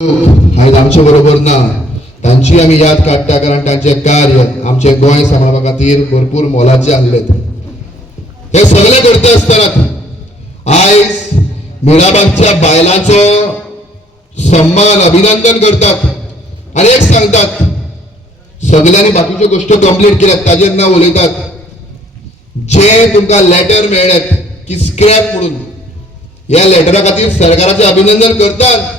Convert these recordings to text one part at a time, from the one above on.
आज आमचे बरोबर ना तांची आम्ही याद काढता कारण तांचे कार्य आमचे गोंय समाजा खातीर भरपूर मोलाचे आसलेत। हे सगळे करता आसतना आयज मिराबागच्या बायलांचो सम्मान अभिनंदन करतात आणि एक सांगतात सगळ्यांनी बाकीच्यो गोष्टी कंप्लीट केल्यात ताजेर नाव उलयतात। जे तुमकां लेटर मेळ्ळेत की स्क्रॅप म्हणून या लेटरा खातीर सरकाराचे अभिनंदन करतात।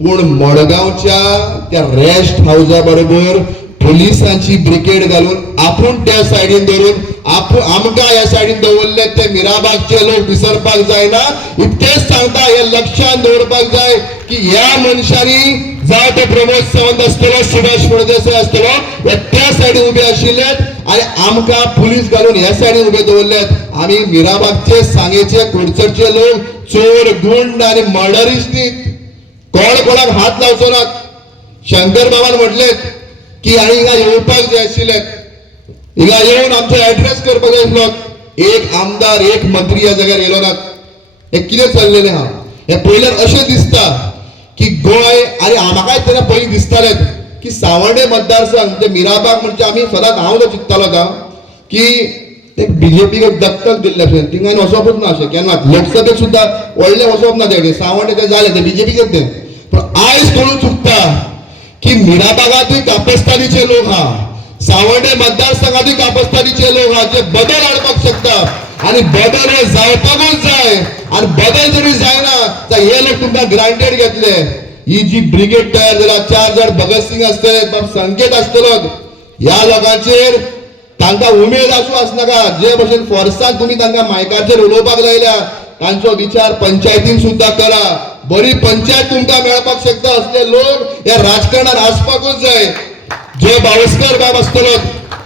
पण मडगावच्या त्या रेस्ट हाऊसा बरोबर पोलिसांची ब्रिगेड घालून आपण त्या सायडीन धरून आमकां ह्या सायडीन दवरले ते मिराबागचे लोक विसरपाक जायना। इतकेच सांगता हे लक्षात दवरपाक जाय की ह्या मनशांनी जावं तो प्रमोद सावंत आसतलो सुभाष फळदेसाय आसतलो त्या सायडीन उबे आशिल्ले आणि आमकां पुलीस घालून ह्या सायडीन उबे दवरलेत। आमी मिराबागचे सांगेचे कुडचडचे लोक चोर गुंड आणि मर्डरिस्ट न्ही कोणाक हात लावचो ना। शंकर बाबान म्हटलेत की आणि हिंगा येवपाक जाय आशिल्ले हिंगा येवन आमचो ऍड्रेस करपाक जाय आसलो। एक आमदार एक मंत्री ह्या जाग्यार येयलो ना। हे कितें चल्लेलें आहा हे पयल्यार अशें दिसता की गोंय आणि म्हाकाय तेन्ना पयलीं दिसतालें की सावंडे मतदारसंघ म्हणजे मिराबाग म्हणजे आमी सदांच हांव जो चिंततालो का की ते बीजेपीक दत्तक दिल्ले अशें थिंगान वचपूच ना अशें केन्नाच लोकसभेक सुद्दां व्हडलें वचप ना तेणे सावंडे ते जालें ते बीजेपीकच ते। पण आयज कळून चुकता की मिराबागातूय कापस्तानीचे लोक हा सावंडे मतदारसंघातूय कापस्तानीचे लोक हा जे बदल हाडपाक शकता आणि बदल हे जावपाकूच जाय आणि बदल जरी जायना तर हे लोक तुमकां ग्रांटेड घेतले। ही जी ब्रिगेड तयार जाला 4 जण भगत सिंग आसतले संकेत आसतलो ह्या लोकांचेर तांकां उमेद आसूं आसनाका जे भशेन फोर्सान तुमी तांकां मायकाचेर उलोवपाक लायल्या तांचो विचार पंचायतीन सुद्दां करा। बरी पंचायत तुमकां मेळपाक शकता असले लोक या राजकारणात आसपाकूच जाय। जो पावसकर बाब आसतलो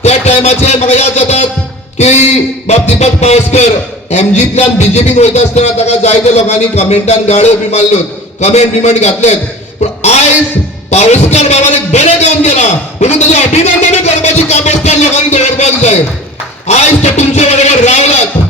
त्या टायमाचेर म्हाका याद जातात की बाब दीपक पावसकर एमजीतल्यान बीजेपीन वयता आसतना ताका जायते लोकांनी कमेंटान गाळ्यो बी मारल्यो कमेंट बिमेंट घातलेत। पण आयज पावसकर बाबान एक बरें काम केला म्हणून ताचें अभिनंदन करपाची कापस्तान लोकांनी दवरपाक जाय। आयज तो तुमचे बरोबर रावलात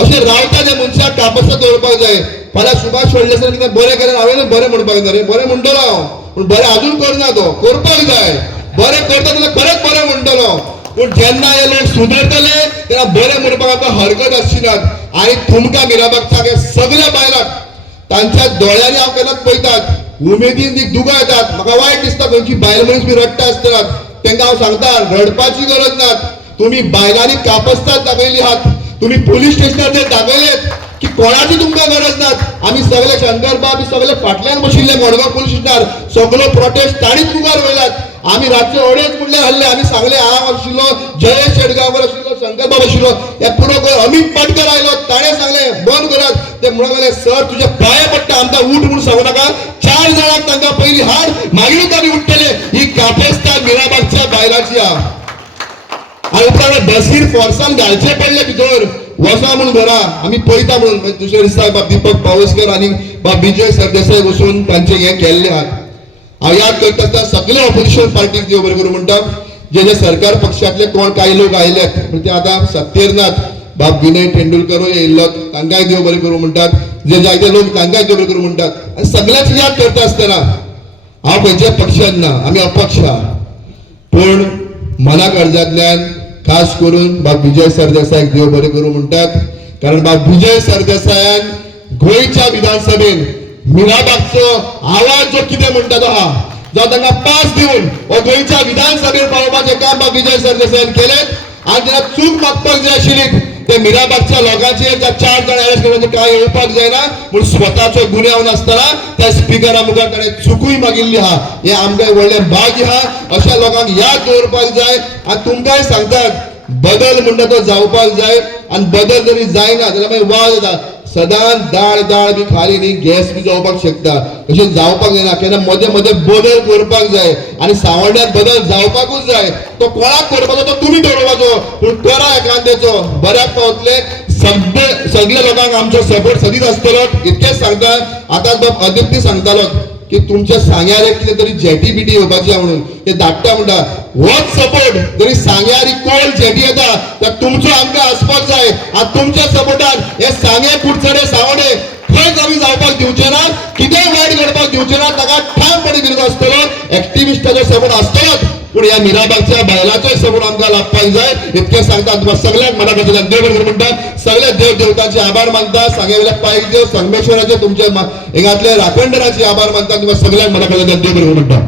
अशें रावता त्या मनशाक कापस्तान दवरपाक जाय। फाल्यां सुभाष फळदेसाय कितें बरें केलें हांवें बरें म्हणपाक जाय रे बरें म्हणटलो हांव पूण बरें आजून करना तो करपाक जाय बरें करता जाल्यार खरेंच बरें म्हणटलो। पूण जेन्ना हे लोक सुदरतले तेन्ना बरें म्हणपाक आमकां हरकत आसचिनात। आनी तुमकां मिराबागच्या हे सगळ्या बायलांक तांच्या दोळ्यांनी हांव केन्नाच पळयतात उमेदीन ती दुगां येतात। म्हाका वायट दिसता खंयची बायल मनीस बी रडटा आसतना तांकां हांव सांगता रडपाची गरज ना। तुम्ही बायलांनी कापस्तान दाखयली आहात तुम्ही पोलीस स्टेशनार ते दाखयलेत की कोणाची तुमकां गरज ना। आमी सगळे शंकर बाब सगळे फाटल्यान बशिल्ले मडगांव पोलीस स्टेशनार सगळो प्रोटेस्ट ताणीच मुखार वयलात। आमी रातचे अडेच म्हणल्यार हल्ले आमी सांगले हांव आशिल्लो जयेश शेडगांवकर आशिल्लो शंकर बाब आशिल्लो हे पुरो अमित पाटकर आयलो ताणें सांगले बंद करात ते म्हणून लागले सर तुजे पांय पडटा आमकां उठ म्हणून सांगू नाका 4 जाणांक तांकां पयलीं हाड मागीरूच आमी उठतले। ही कापस्तान मिराबागच्या बायलांची आहा आणि उपरांत बसीर फोर्सान घालचे पडले भितर वसा म्हणून घरा आमी पळयता म्हणून दुसरे दिसा बाब दीपक पावसकर आणि बाब विजय सरदेसाय बसून तांचे हे केल्ले आहात। हांव याद करता आसतना सगळे ऑपोजिशन पार्टीक देव बरें करूं म्हणटा जे सरकार पक्षातले कोण काही लोक आयल्यात पण ते आतां सत्तेर नात। बाब विनय तेंडुलकरूय येयल्लो तांकांय देव बरें करूं म्हणटात जे जायते लोक तांकांय देव बरें करूं म्हणटात। आनी सगळ्याच याद करता आसतना हांव खंयच्या पक्षान ना आमी अपक्ष आहा पूण मना काळजांतल्यान खास करून बाब विजय सरदेसायक देव बरें करूं म्हणटात कारण बाब विजय सरदेसायान गोंयच्या विधानसभेन मिराबागचो आवाज जो कितें म्हणटा तो आहा जो तांकां पास दिवन हो गोंयच्या विधानसभेन पावोवपाचें काम बाब विजय सरदेसायान केलें। आनी जेन्ना चूक मागपाक जाय आशिल्ली ते मिराबागच्या लोकांचेर त्या 4 जाण अरेस्ट करपाचें काय येवपाक जायना पूण स्वताचो गुन्यांव नासतना त्या स्पिकरा मुखार ताणें चुकूय मागिल्ली आहा हें आमकां व्हडलें भाग्य आहा। अशा लोकांक याद दवरपाक जाय आनी तुमकांय सांगतात बदल म्हणटा तो जावपाक जाय आनी बदल जरी जायना जाल्यार मागीर वाज येता सदांच दाळ बी खाली न्ही गॅस बी जावपाक शकता अशें जावपाक जायना केन्ना मदें मदें बदल करपाक जाय आनी सावंड्यात बदल जावपाकूच जाय। तो कोणाक करपाचो तो तुमी ठरोवपाचो पूण करा एकांतेचो बऱ्याक पावतले सगळे लोकांक आमचो सपोर्ट सदीत आसतलो। इतकेंच सांगता आतां बाब अदिती सांगतालो की तुमच्या सांग्यार एक कितें तरी जेटी बिटी येवपाची म्हणून ते धाडटा म्हणटा होच सपोर्ट जरी सांग्यार कोल जेटी येता तर तुमचो आमकां आसपाक जाय। आनी तुमच्या सपोर्टान हे सांगे कुडचडे सावंडे खंयच आमी जावपाक दिवचे ना, कितेंय वायट घडपाक दिवचे ना, ताका ठामपणे विरोध आसतलो, एक्टिविस्टाचो सपोर्ट आसतलोच, पूण ह्या मिराबागच्या बायलांचोय सपोर्ट आमकां लाभपाक जाय. इतकें सांगता तुमकां सगळ्यांक मना खातीर देव बरें म्हणटा. सगळे देव देवतांचे आभार मानता. सांगेवेल्या पायक देव संगमेश्वराचे तुमचे हिंगातले राखणदाराचे आभार मानता. तुमकां सगळ्यांक मना खातीर देव बरें म्हणटा.